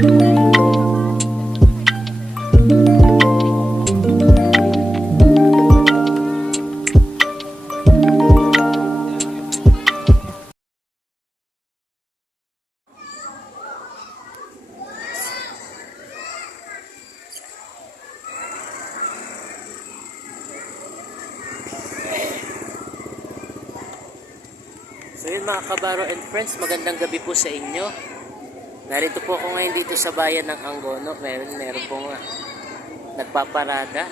So yun mga kabaro and friends, magandang gabi po sa inyo. Narito po ako ngayon dito sa bayan ng Angono. Meron po nga nagpaparada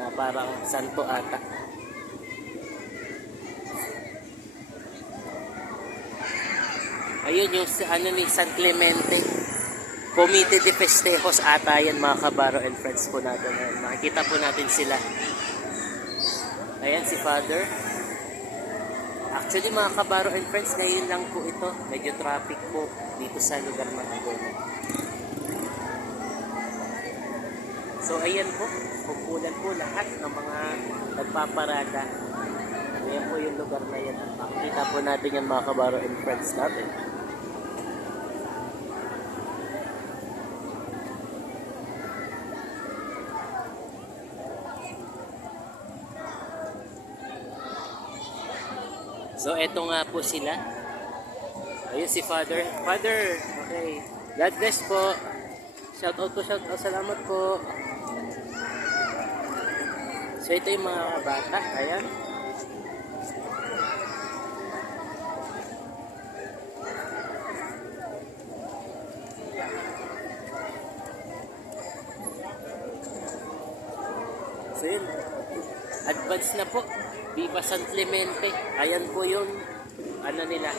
na parang santo ata. Ayun yung ano ni San Clemente. Comite de Festejos ata yan mga kabaro and friends po natin. Makikita po natin sila. Ayan si Father. Actually mga kabaro and friends, ngayon lang po ito. Medyo traffic po dito sa lugar ng Angono. So ayan po, kumpulan po lahat ng mga nagpaparada. Ayan po yung lugar na yan. Makikita po natin yung mga kabaro and friends natin. So eto nga po sila. Ayun si Father. Father, okay. God bless po. Shout out po, shout out. Salamat po. So ito yung mga bata. Ayan. So yun. Advance na po. Viva San Clemente. Ayan po yung ano nila.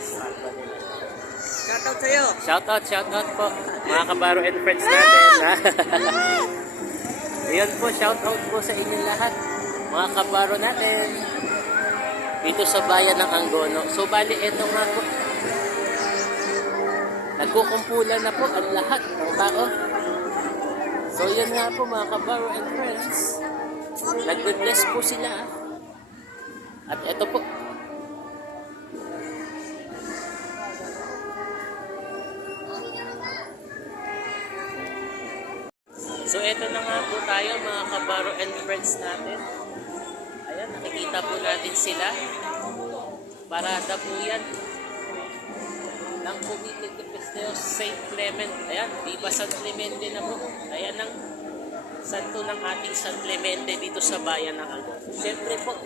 Shoutout sa'yo. Shoutout po. Mga kabaro and friends natin. Ayan po, shoutout po sa inyo lahat. Mga kabaro natin. Dito sa bayan ng Angono. So bali, eto nga po. Nagkukumpulan na po ang lahat ng tao. So yan nga po mga kabaro and friends. Nagbe-bless po sila. At ito po. So ito na nga po tayo mga kabaro and friends natin. Ayan, nakikita po natin sila. Parada po yan ng Comite de Festejos St. Clement. Ayan, Viva San Clemente na po. Ayan ang santo ng ating San Clemente dito sa bayan ng Angono. Siyempre po,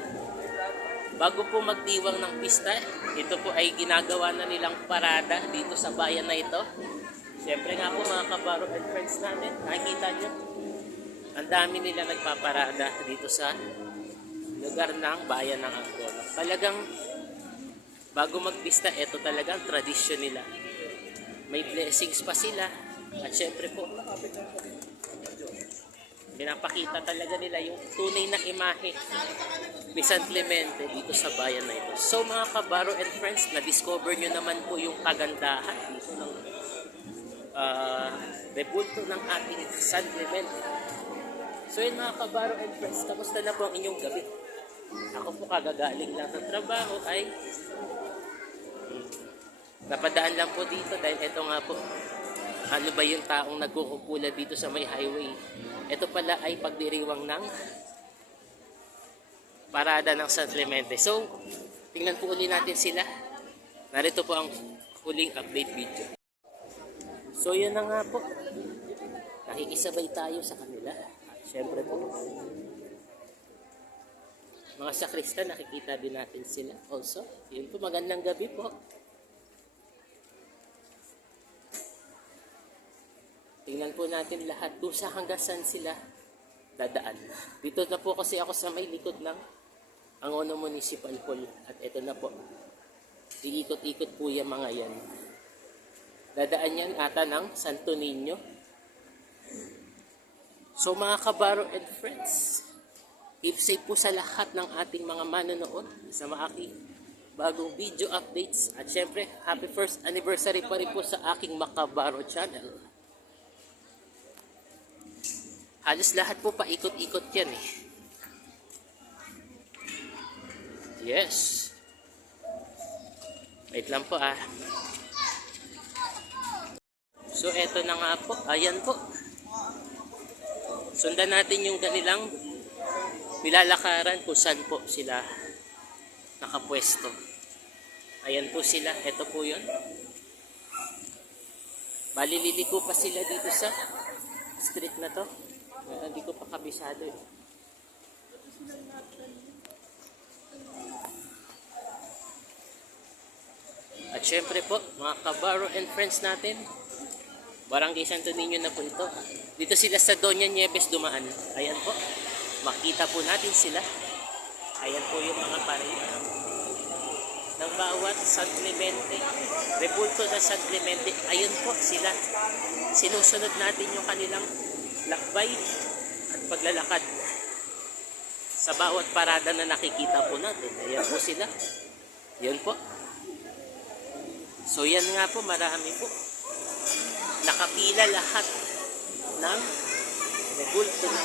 bago po magdiwang ng pista, ito po ay ginagawa na nilang parada dito sa bayan na ito. Siyempre nga po mga kabaro and friends natin, nakikita nyo, ang dami nila nagpaparada dito sa lugar ng bayan ng Angono. Talagang bago magpista, ito talagang tradisyon nila. May blessings pa sila. At siyempre po, pinapakita talaga nila yung tunay na imahe ni San Clemente dito sa bayan na ito. So mga kabaro and friends, na-discover nyo naman po yung kagandahan dito ng rebulto ng ating San Clemente. So yun mga kabaro and friends, kamusta na po ang inyong gabi? Ako po kagagaling lang ng trabaho ay napadaan lang po dito dahil ito nga po, ano ba yung taong nagkukumpulan dito sa may highway? Ito pala ay pagdiriwang ng parada ng San Clemente. So, tingnan po uli natin sila. Narito po ang huling update video. So, yun na nga po. Nakikisabay tayo sa kanila. Siyempre po, mga sakristan, nakikita din natin sila. Also, yun po, magandang gabi po. Tingnan po natin lahat kung sa hanggang saan sila dadaan. Dito na po kasi ako sa may likod ng Angono Municipal Hall. At ito na po. Iikot-ikot po yung mga yan. Dadaan yan ata ng Santo Niño. So mga kabaro and friends, keep safe po sa lahat ng ating mga manonood sa mga aking bagong video updates. At syempre, happy first anniversary pa rin po sa aking Makabaro channel. Halos lahat po paikot-ikot yan eh. Yes. Wait lang po ah. So eto na nga po, ayan po. Sundan natin yung kanilang nilalakaran kung saan po sila nakapwesto. Ayan po sila, eto po yun. Bali liliko pa sila dito sa street na to. Hindi ko pa kabisado eh. At syempre po, mga kabaro and friends natin, Barangay Santo Niño na po ito. Dito sila sa Doña Nieves dumaan. Ayan po, makita po natin sila. Ayan po yung mga parin ng bawat San Clemente, rebulto na San Clemente. Ayun po sila. Sinusunod natin yung kanilang lakbay at paglalakad sa bawat parada na nakikita po natin. Ayan po sila. Yan po. So yan nga po, marami po. Nakapila lahat ng rebulto na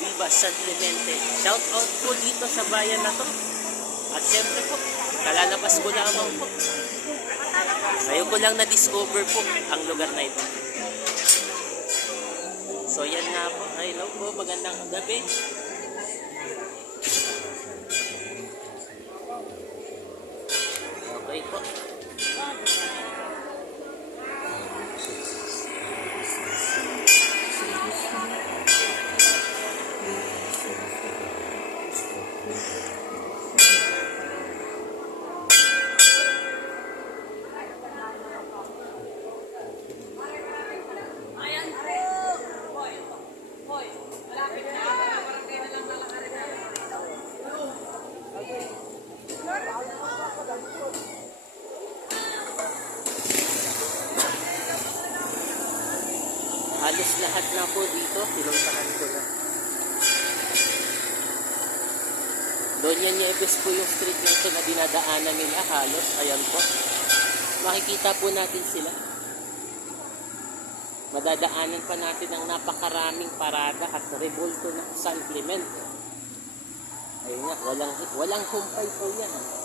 Viva San Clemente. Shout out po dito sa bayan na to. At syempre po, kalalabas ko lamang po. Ngayon ko lang na-discover po ang lugar na ito. So yan nga po. Hello po, magandang gabi. Okay po. Halos lahat na po dito, pinuntahan ko na. Doña Nieves po yung street na ito na dinadaanan nila halos. Ayan po. Makikita po natin sila. Madadaanan pa natin ang napakaraming parada at rebulto ng San Clemente. Ayun nga, walang humpay po yan.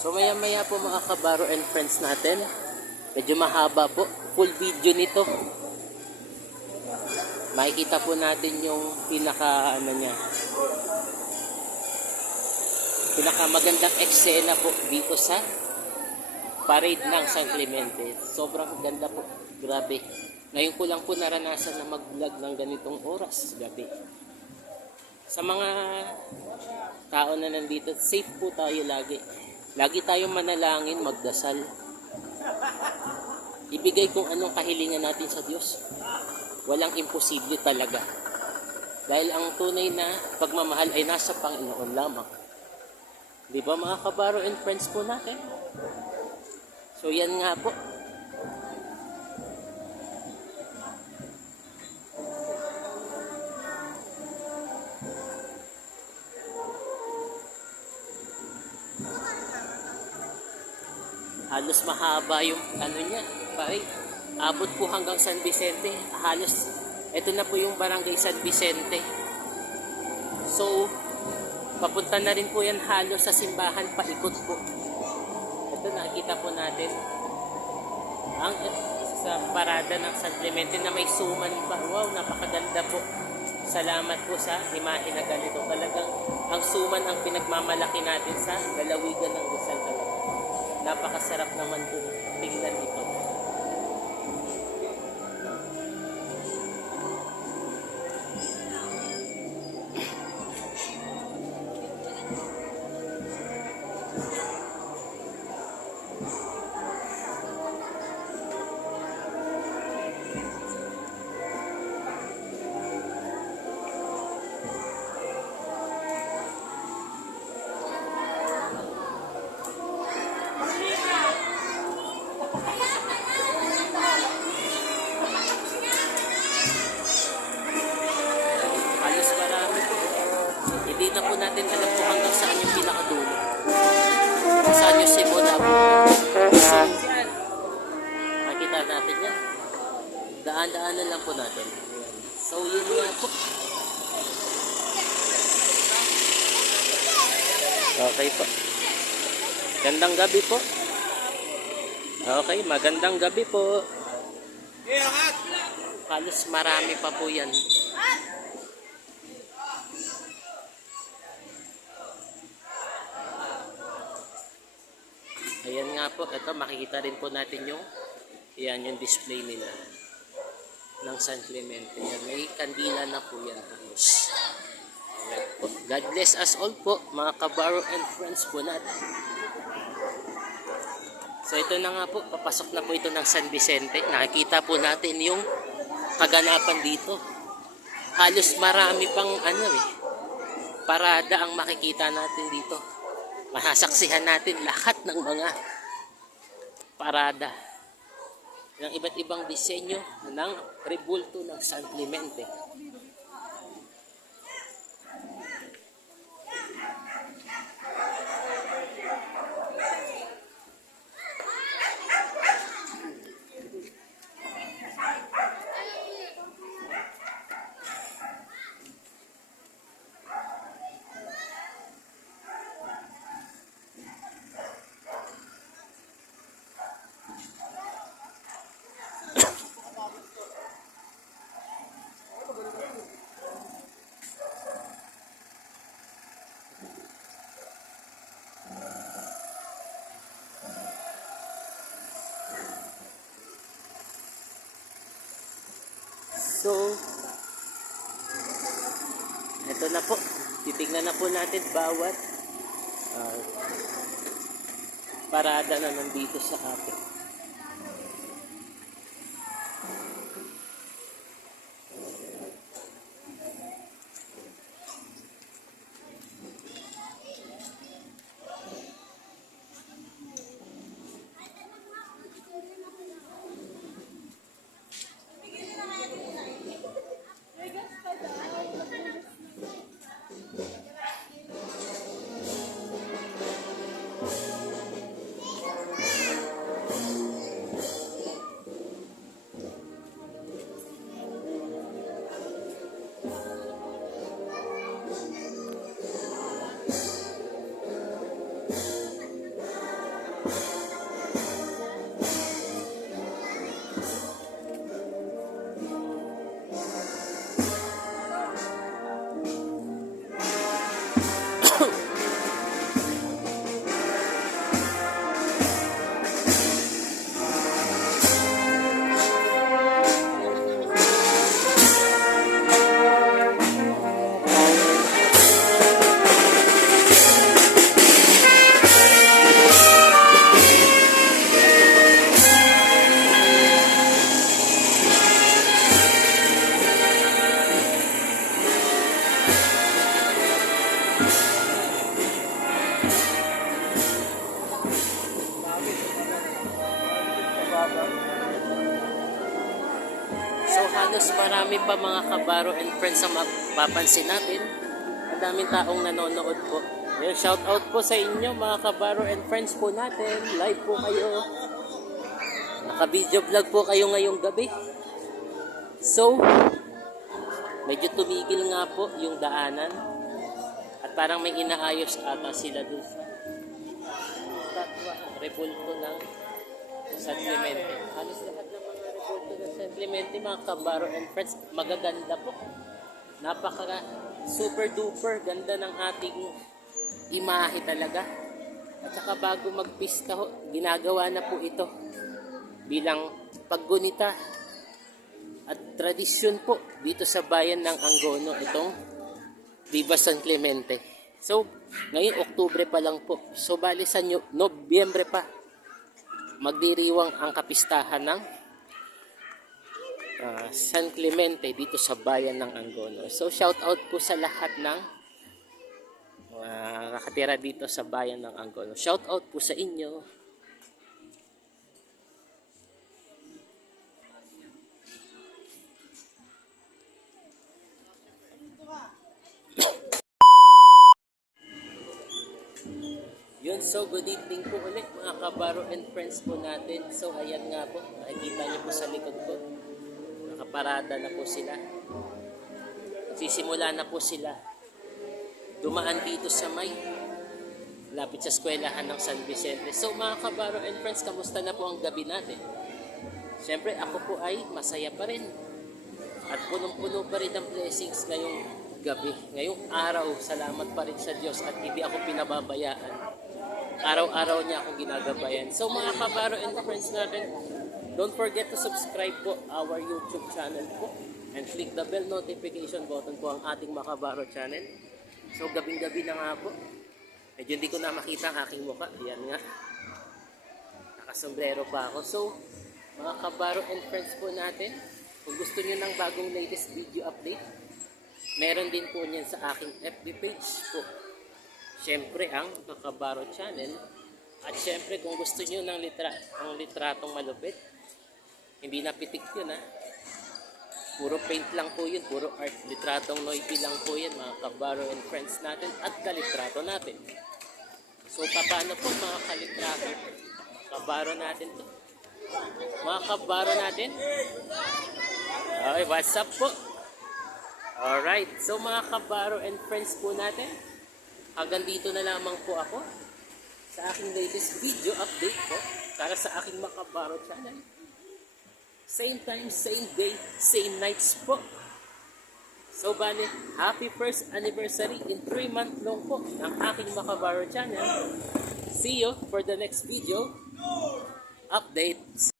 So maya po mga kabaro and friends natin, medyo mahaba po, full video nito. Makikita po natin yung pinaka magandang eksena po dito sa parade ng San Clemente. Sobrang ganda po, grabe. Ngayon ko lang po naranasan na mag-vlog ng ganitong oras, gabi. Sa mga tao na nandito, safe po tayo lagi. Lagi tayong manalangin, magdasal. Ibigay kung anong kahilingan natin sa Diyos. Walang imposible talaga. Dahil ang tunay na pagmamahal ay nasa Panginoon lamang. Di ba mga kabaro and friends po natin? So yan nga po. Halos mahaba yung niya, pare. Abot po hanggang San Vicente. Halos, ito na po yung barangay San Vicente. So, papunta na rin po yan halos sa simbahan, paikot po. Ito nakikita po natin ang sa parada ng San Clemente na may suman pa. Wow, napakaganda po. Salamat po sa imahe na ganito. Talagang ang suman ang pinagmamalaki natin sa lalawigan ng Rizal talaga. Napakasarap naman po tingnan ito. natin alam kung hanggang saan yung pinakadulo. Saan yung simula po. So, makikita natin yan. Daan-daanan lang po natin. So, yun nga po. Okay po. Gandang gabi po. Okay, magandang gabi po. Halos marami pa po yan. Ayan nga po, ito makikita rin po natin yung display nila ng San Clemente. Yan, may kandila na po yan. Okay po. God bless us all po, mga kabaro and friends po natin. So ito na nga po, papasok na po ito ng San Vicente. Nakikita po natin yung kaganapan dito. Halos marami pang parada ang makikita natin dito. Masasaksihan natin lahat ng mga parada ng iba't ibang disenyo ng rebulto ng San Clemente. So, ito na po. Titignan na po natin bawat parada na nandito sa atin. So halos marami pa mga kabaro and friends ang mapapansin natin. Ang daming taong nanonood po. Ayan, shout out po sa inyo mga kabaro and friends po natin. Live po kayo. Naka-video vlog po kayo ngayong gabi. So, medyo tumigil nga po yung daanan. At parang may inaayos ata sila dun sa statwa, rebulto ng San Clemente. Halos lahat ng mga rebulto ng San Clemente, mga kabaro and friends, magaganda po. Napaka super duper ganda ng ating imahe talaga. At saka bago magpista ho, ginagawa na po ito bilang paggunita at tradisyon po dito sa bayan ng Angono, itong Viva San Clemente. So, ngayon Oktubre pa lang po. So, bali sa Nobyembre pa magdiriwang ang kapistahan ng San Clemente dito sa bayan ng Angono. So, shout out po sa lahat ng nakatira dito sa bayan ng Angono. Shout out po sa inyo. Yun, so good evening po ulit mga kabaro and friends po natin. So ayan nga po, nakikita niyo po sa likod ko. Nakaparada na po sila. Sisimula na po sila. Dumaan dito sa may lapit sa eskwelahan ng San Vicente. So mga kabaro and friends, kamusta na po ang gabi natin? Siyempre ako po ay masaya pa rin. At punong-puno pa rin ang blessings ngayong gabi. Ngayong araw, salamat pa rin sa Diyos at hindi ako pinababayaan. Araw-araw niya akong ginagabayan. So mga kabaro and friends natin, don't forget to subscribe po our YouTube channel po and click the bell notification button po ang ating Makabaro channel. So gabing-gabi na nga po. Medyo hindi ko na makita ang aking mukha. Ayan nga. Nakasombrero pa ako. So mga kabaro and friends po natin, kung gusto niyo ng bagong latest video update, meron din po niyan sa aking FB page po. Siyempre ang Makabaro channel. At siyempre kung gusto niyo ng litratong malupit, hindi na pitik yun ha. Puro paint lang po yun, puro art. Litratong noisy lang po yan mga kabaro and friends natin at kalitrato natin. So paano po mga kalitrato? Kabaro natin to. Mga kabaro natin. Okay, what's up po? Alright, so mga kabaro and friends po natin, hanggang dito na lamang po ako sa aking latest video update po para sa aking Makabaro channel. Same time, same day, same nights po. So bali, happy first anniversary in 3-month long po ng aking Makabaro channel. See you for the next video updates.